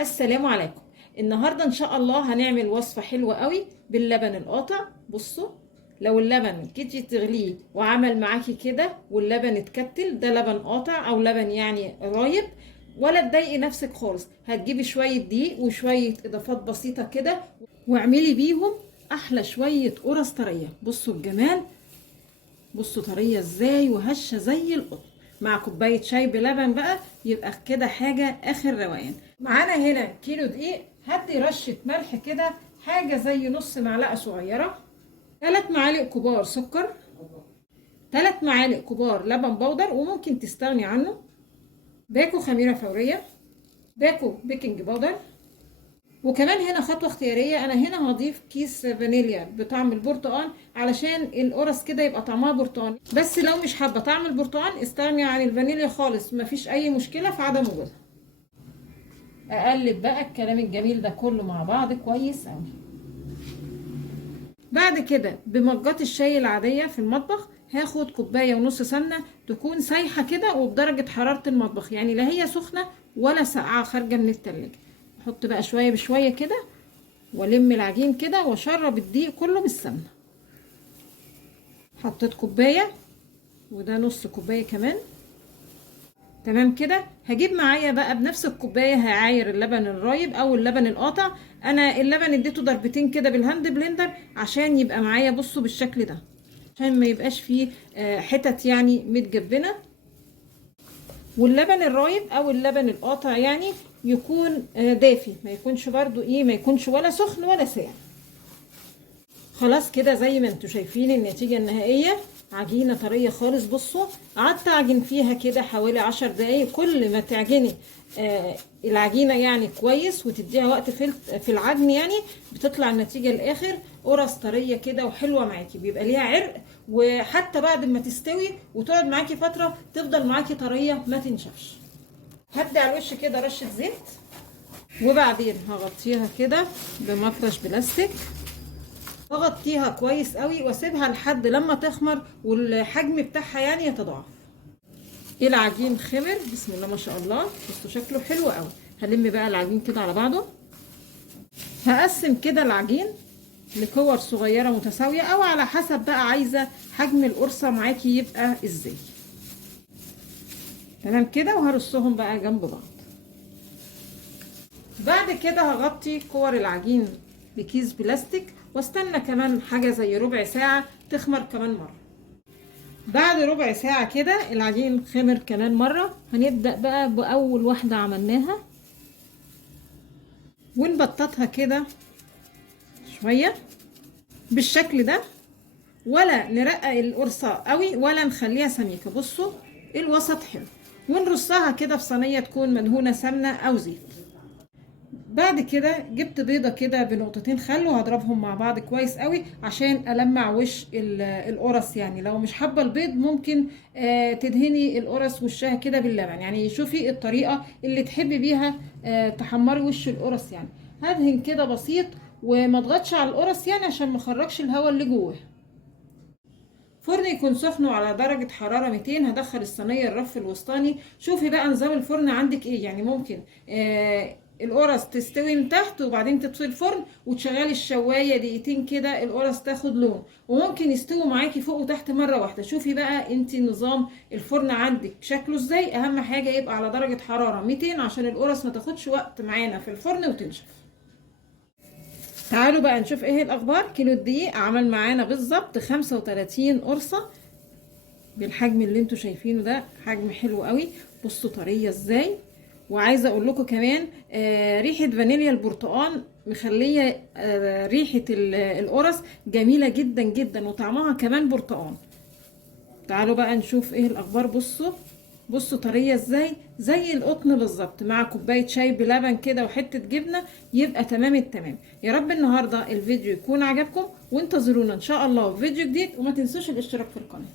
السلام عليكم. النهارده ان شاء الله هنعمل وصفه حلوه قوي باللبن القاطع. بصوا، لو اللبن جيتي تغليه وعمل معاكي كده واللبن اتكتل، ده لبن قاطع او لبن يعني رايب. ولا تضايقي نفسك خالص، هتجيبي شويه دقيق وشويه اضافات بسيطه كده واعملي بيهم احلى شويه قرص طريه. بصوا الجمال، بصوا طريه ازاي وهشه زي القطن، مع كوبايه شاي بلبن بقى، يبقى كده حاجه اخر روقان. معانا هنا كيلو دقيق، هدي رشه ملح كده، حاجه زي نص معلقه صغيره، 3 معالق كبار سكر، 3 معالق كبار لبن بودر وممكن تستغني عنه، باكو خميره فوريه، باكو بيكنج باودر. وكمان هنا خطوة اختيارية، انا هنا هضيف كيس فانيليا بطعم البرتقال علشان القرص كده يبقى طعمها برتقال، بس لو مش حابة طعم البرتقال استغني عن الفانيليا خالص، مفيش اي مشكلة في عدم وجودها. اقلب بقى الكلام الجميل ده كله مع بعض كويس قوي. بعد كده بمجات الشاي العادية في المطبخ هاخد كوباية ونص سمنة تكون سايحة كده وبدرجة حرارة المطبخ، يعني لا هي سخنة ولا ساقعة خارجة من التلاجة. احط بقى شوية بشوية كده والم العجين كده واشرب الدقيق كله بالسمنه. حطيت كوبايه وده نص كوبايه كمان. تمام كده. هجيب معايا بقى بنفس الكوبايه هعاير اللبن الرايب او اللبن القاطع. انا اللبن اديته ضربتين كده بالهاند بلندر عشان يبقى معايا، بصوا بالشكل ده، عشان ما يبقاش فيه حتت يعني متجبنه. واللبن الرايب او اللبن القاطع يعني يكون دافي، ما يكونش برضو ما يكونش ولا سخن ولا ساقع. خلاص كده زي ما انتوا شايفين النتيجة النهائية، عجينة طرية خالص. بصوا، قعدت اعجن فيها كده حوالي 10 دقايق. كل ما تعجني العجينة يعني كويس وتديها وقت في العجن، يعني بتطلع النتيجة الاخر قرص طرية كده وحلوة معاكي، بيبقى ليها عرق، وحتى بعد ما تستوي وتقعد معاكي فترة تفضل معاكي طرية ما تنشفش. هدي على الوش كده رشة زيت، وبعدين هغطيها كده بمفرش بلاستيك، اغطيها كويس قوي واسيبها لحد لما تخمر والحجم بتاعها يعني يتضاعف. العجين خمر، بسم الله ما شاء الله، بصوا شكله حلو قوي. هلم بقى العجين كده على بعضه، هقسم كده العجين لكور صغيره متساويه او على حسب بقى عايزه حجم القرصه معاكي يبقى ازاي. تمام كده، وهرصهم بقى جنب بعض. بعد كده هغطي كور العجين بكيس بلاستيك واستنى كمان حاجه زي ربع ساعه تخمر كمان مره. بعد ربع ساعة كده العجين خمر كمان مرة، هنبدأ بقى بأول واحدة عملناها ونبططها كده شوية بالشكل ده، ولا نرقق القرصة قوي ولا نخليها سميكة. بصوا الوسط حلو، ونرصها كده في صينية تكون مدهونة سمنة أو زيت. بعد كده جبت بيضة كده بنقطتين خل وهضربهم مع بعض كويس قوي عشان ألمع وش القرص. يعني لو مش حابة البيض ممكن تدهني القرص وشها كده باللبن، يعني شوفي الطريقة اللي تحبي بيها تحمري وش القرص. يعني هدهن كده بسيط وما اضغطش على القرص يعني عشان ما اخرجش الهواء اللي جواه. فرن يكون سخن وعلى درجة حرارة 200. هدخل الصينية الرف الوسطاني. شوفي بقى نظام الفرن عندك ايه، يعني ممكن القرص تستوي من تحت وبعدين تطفي الفرن وتشغلي الشواية دقيقتين كده القرص تاخد لون، وممكن يستوي معاكي فوق وتحت مرة واحدة. شوفي بقى انت نظام الفرن عندك شكله ازاي. اهم حاجة يبقى على درجة حرارة 200 عشان القرص ما تاخدش وقت معانا في الفرن وتنشف. تعالوا بقى نشوف ايه الاخبار. كيلو الدقيق عمل معانا بالظبط 35 قرصة بالحجم اللي انتوا شايفينه ده، حجم حلو قوي. بصوا طرية ازاي. وعايزه اقول لكم كمان ريحه فانيليا البرتقال مخليه ريحه القرص جميله جدا جدا وطعمها كمان برتقال. تعالوا بقى نشوف ايه الاخبار. بصوا بصوا طريه ازاي زي القطن بالظبط، مع كوبايه شاي بلبن كده وحته جبنه يبقى تمام التمام. يا رب النهارده الفيديو يكون عجبكم، وانتظرونا ان شاء الله في فيديو جديد، وما تنسوش الاشتراك في القناه.